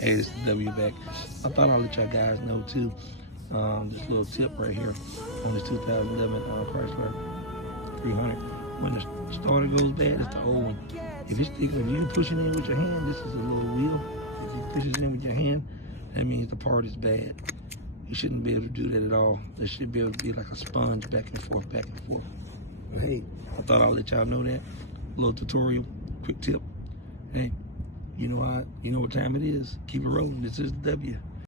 Hey, this is W back. I thought I'd let y'all guys know too. This little tip right here on this 2011 Chrysler 300. When the starter goes bad, it's the old one. If you push it in with your hand, this is a little wheel. If you push it in with your hand, that means the part is bad. You shouldn't be able to do that at all. It should be able to be like a sponge, back and forth, back and forth. But hey, I thought I'd let y'all know that. Little tutorial, quick tip. Hey, you know what time it is. Keep it rolling. This is W.